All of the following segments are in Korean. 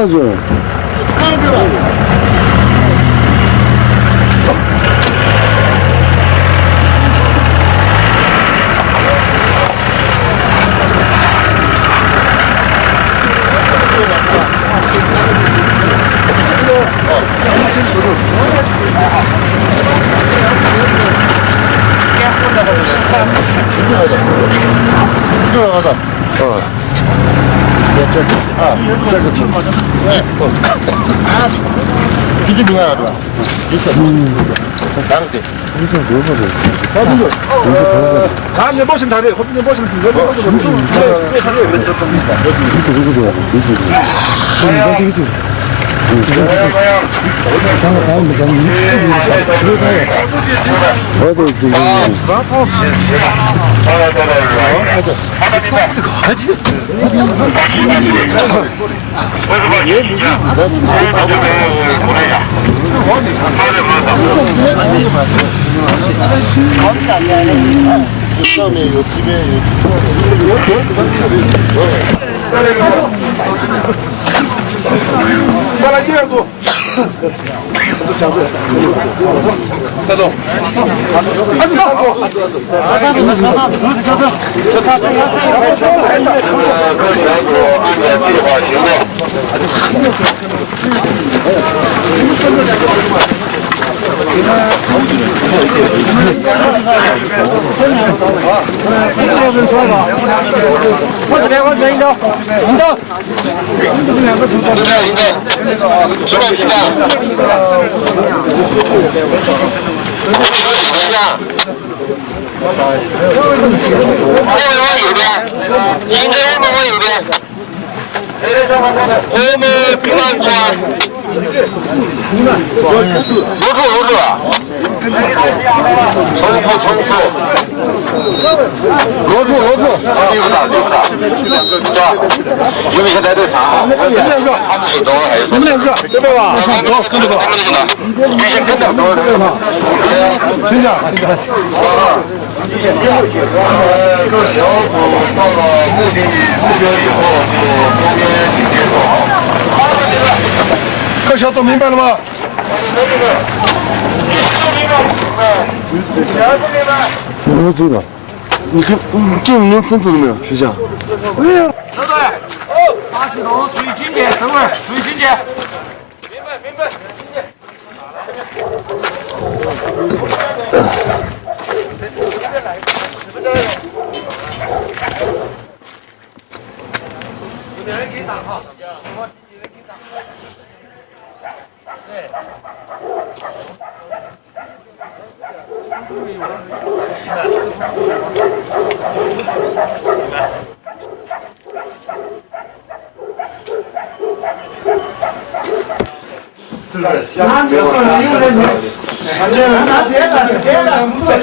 나가죠. 수영하자. 저기, 네, 기준 미나라. 있어. 나한테. 가면 보신 다리, 호빈이 보신 다음에 요 집에 빨아기라도 가서各小走明白了吗？我知道。你看，这能分走了没有，学长？没有。车队，八启东，注意警戒，正位，注意警戒。明白，明白，警戒。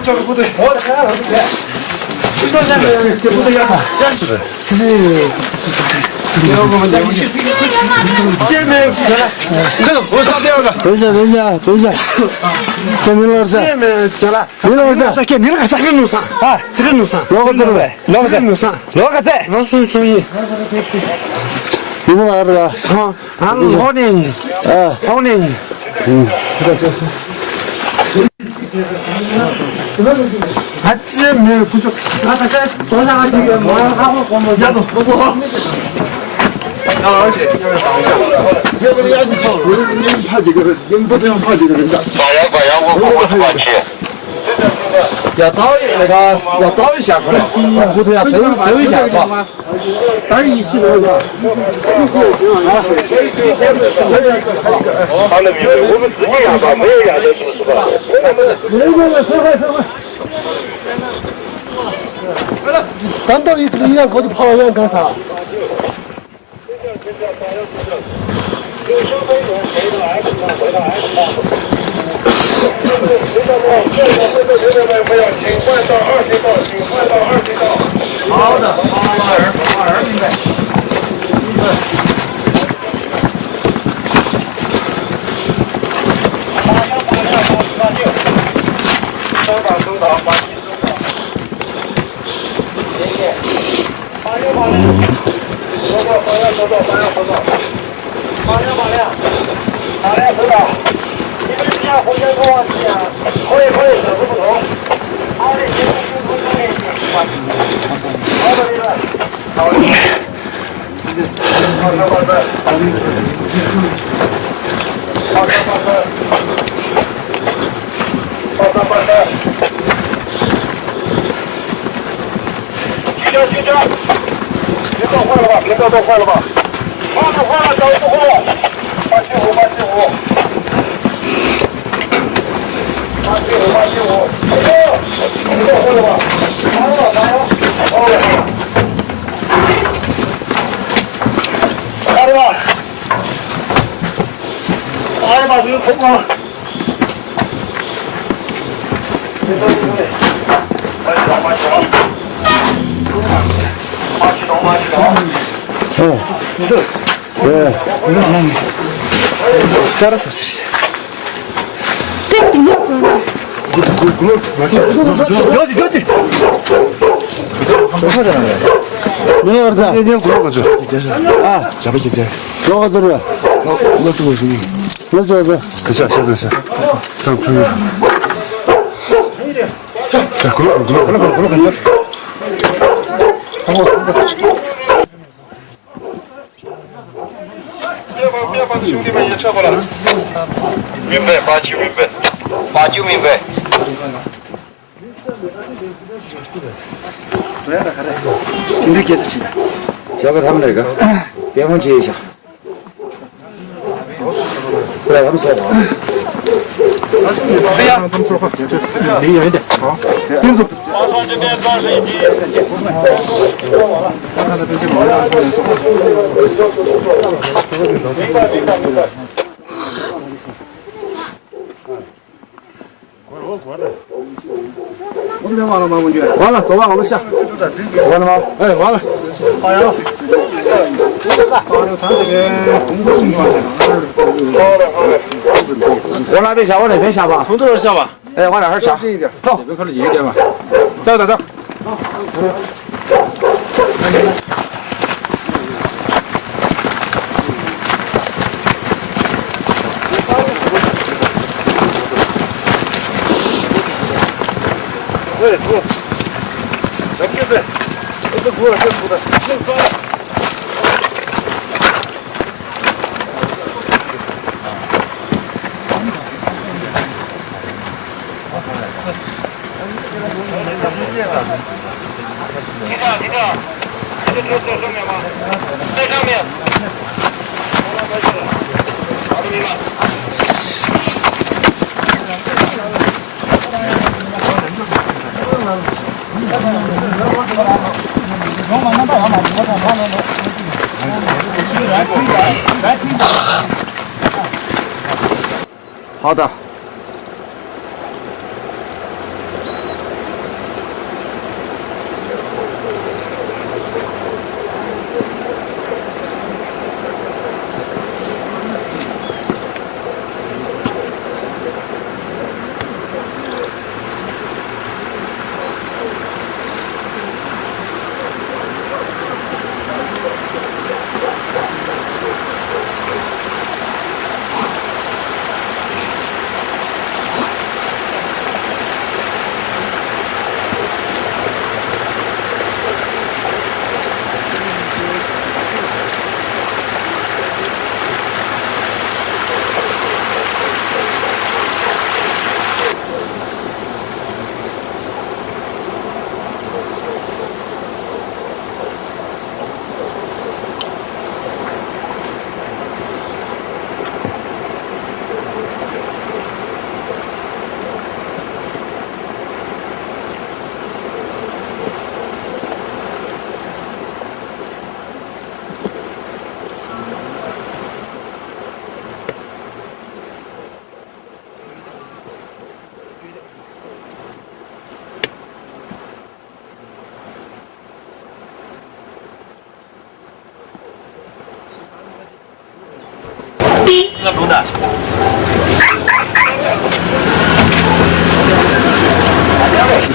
这个部队，这部队要啥？是。前面这个不上第二个。等一下，给明老师。前面走了，明老师，给明老师，这个路上啊，这个路上，哪个走呗？哪个路上？哪个在？老所以，你们哪个？啊，好年人，好年人。啊，这没有不就，啊，他在多少个这个毛他会光毛家都不过。这个也是错，你们怕这个，你们不这样怕这个人家。我不管去。要早一下过来，骨头要收一下是吧？单一起那个。好了，明白。我们自己养吧，没有养的是吧？单到一个样，我就跑到远干啥？好的，82，明白。别撞坏了吧，别撞坏了吧，坏了，找一个货，875，875，875，别撞坏了吧，来吧，这个空啊，잘했어. 저지. 내가 그러자. 그냥 굴러가죠. 아, 잡아야 돼. 너가 들어와. 이거 좀 보시니. 그래줘, 돼. 됐어. 자, 조용히. 자, 굴러.明白，89明白，89明白。 이렇게 해서 친다. 저거 하면 되니까. 병원 지으셔. 그래, 한번 써봐.马上这边装水机。 完了，走吧，我们下。完了吗？哎，完了。我那边下，我那边下吧。从这儿下吧。哎，往那儿下。走，这边可能近一点嘛。走。停着，这上面吗？在上面。好的。那不的。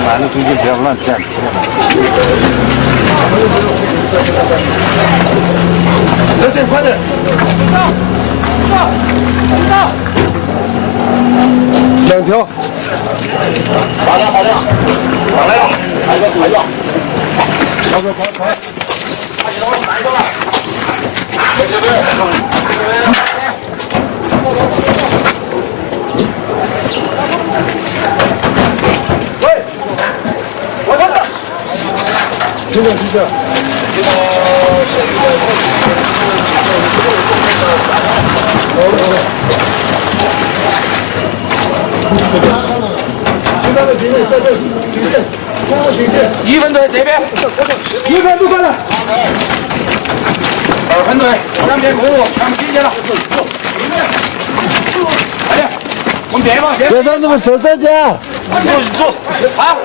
马路中间不要乱站。快点！ 2条。 2分队这边，1分都过来。2分队，两边公路，咱们听见了。快点，我们边吧，边。别让他们手在家。走，啊！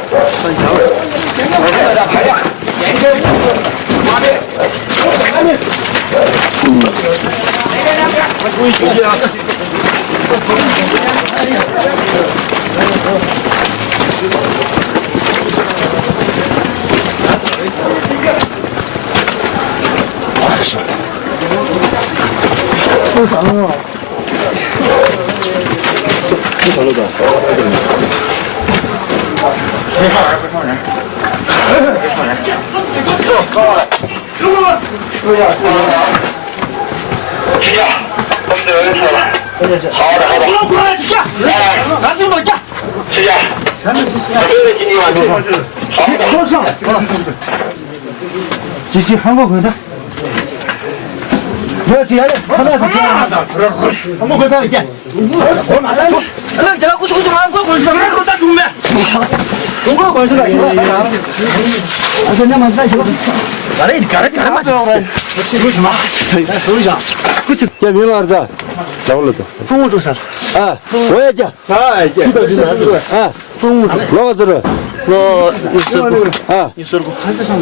快点，边边马边，那边两边，注意休息啊！受伤了。不少了的。别上人，别上人，别上人。走，高了。起架，我们这边是了。好的，好的。我过来起架，拿手到架。起架。这个经理完毕。好的。上。继续韩国回来。 不要急了，他那是这样的，我们回头一见。我马上走，这个我马上过去，马上打中呗。我过去了，我说你们再去。干嘛去？为什么？收一下。过去。见明了儿子，找了的。中午做啥？啊，我也讲。啥也讲。啊，中午做。老子的。我你说过啊？你说过盘子上。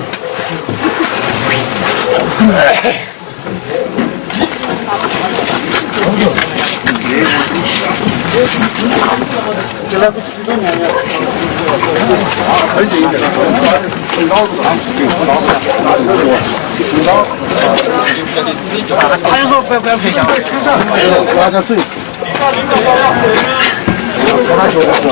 他就说不要赔钱，拿点水。说他说的是。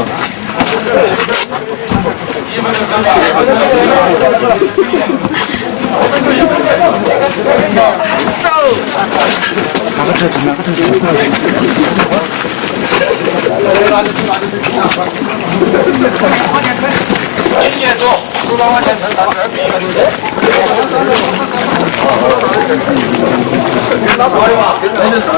走。哪个车子？哪个车子？ 今年走，400块钱乘32币。拿过来吧，那是啥子？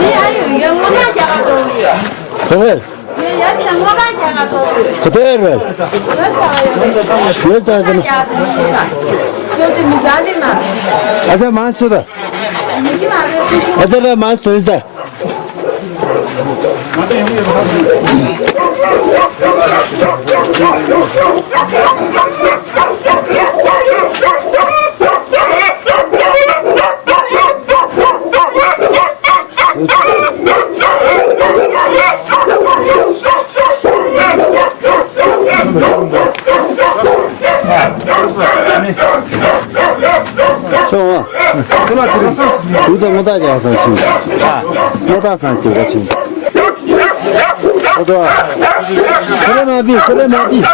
你还有一个我那家的东西。对。 그대로. 여자들은 아자 많소다. 아자라 많소다. 좋아. 우리도 못하게 와서 지금. 못하서 지금 지금. 어디? 그래 나비, 그래 나비.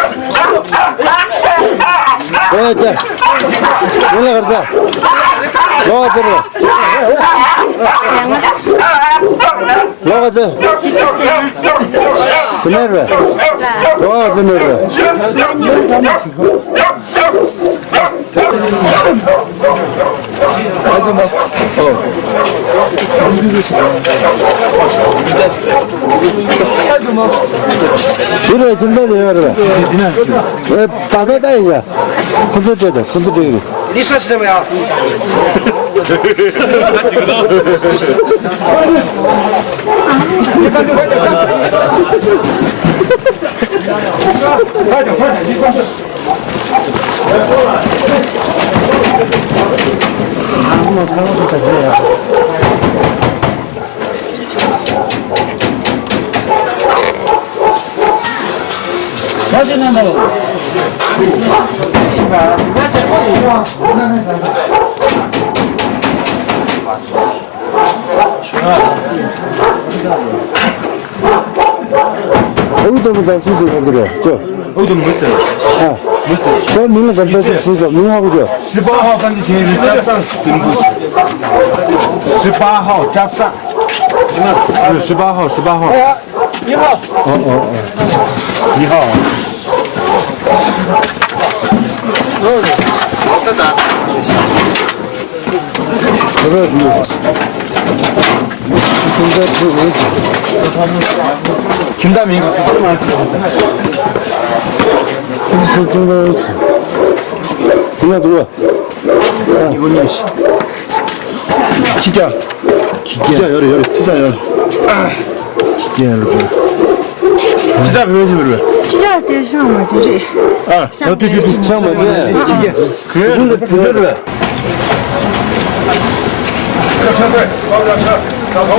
어때? 올라가자. 너 들어. 나가자. 그네를. 너 그네를. 이래 준다네 여러분. 왜 받아다 이제. 컨트롤돼. 컨트롤. 리사 시대야. 한번 타고 가세요. 사진은 어디도 잘 수술 가지고 저 어디 뭐 있어요? 저 민은 감사 수술 민하고 저 18호 간지 제일 짭상 쓰는 곳. 18호 짭상. 18호. 2호. 2호. 그래 김다민 이거 그냥 들어와 이건희 씨. 진짜 열어 진짜 열어 진짜 그거지 그래. 这叫得上我就这。 对，像我这그거를. 차세, 가자, 차, 가서.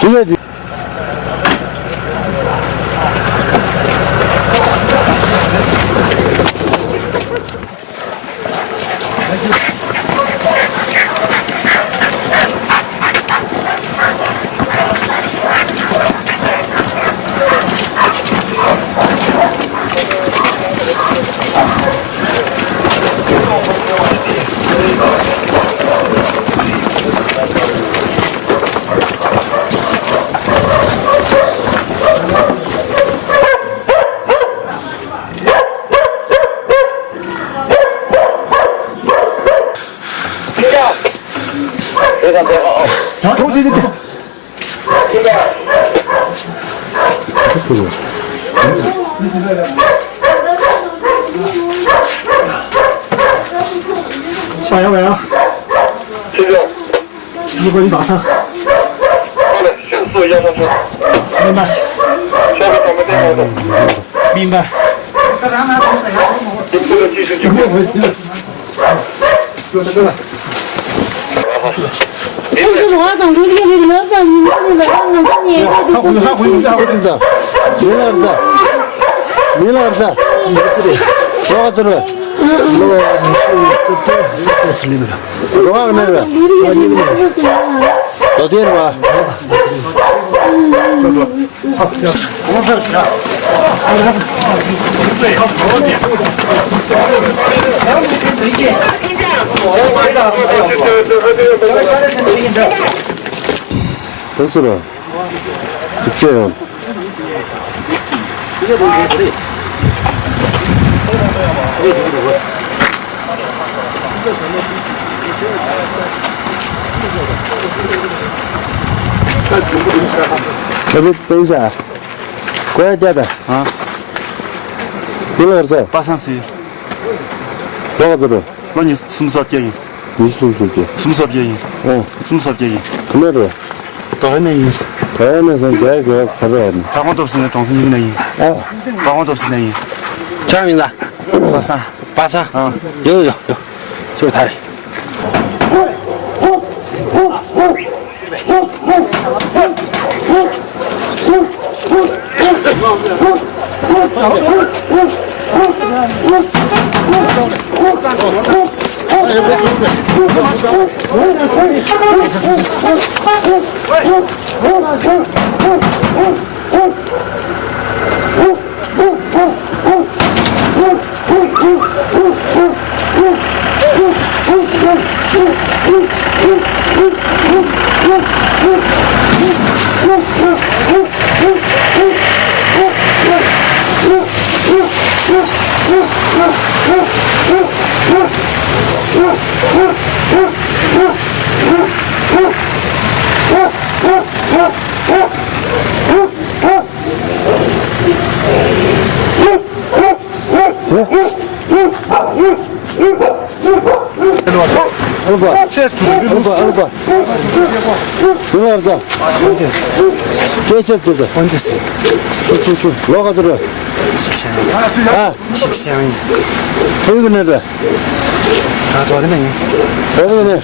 그래야지好嘞，迅速押上车。明白。下个咱们电话的。明白。这个继续经过。这是我当初这个乐上你那个让我你。 하고 있다 밀어서 너가 들어 너가 내려 너 뒤에 와 됐어라 직제요 여기 빼자 거야 자다 아 올라가서 빠산스요. 너가 들어 많이 스무살게기. 미술 줄게 스무살게기. 스무살게기. 그래로 또 하네. 대면서 내가 가져야 돼 강원도 없으네. 정신이네. 강원도 없으네. 사람이다. 빠산. 빠사. 요. 저 다리. 누나 가자. 깨쳤거든. 언제스? 너가 들어. 14년. 아, 14년. 여기 내려. 아, 도와겠네. 여기 내려.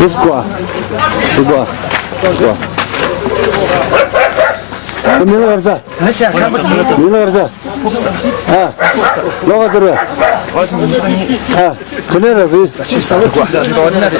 Let's go. Go. Go. 밀러 가자. 다시 한 번. 밀러 가자. 아, 너가 들어. 어서 무슨이? 아, 그네라 그 실사를 과. 너 옛날에.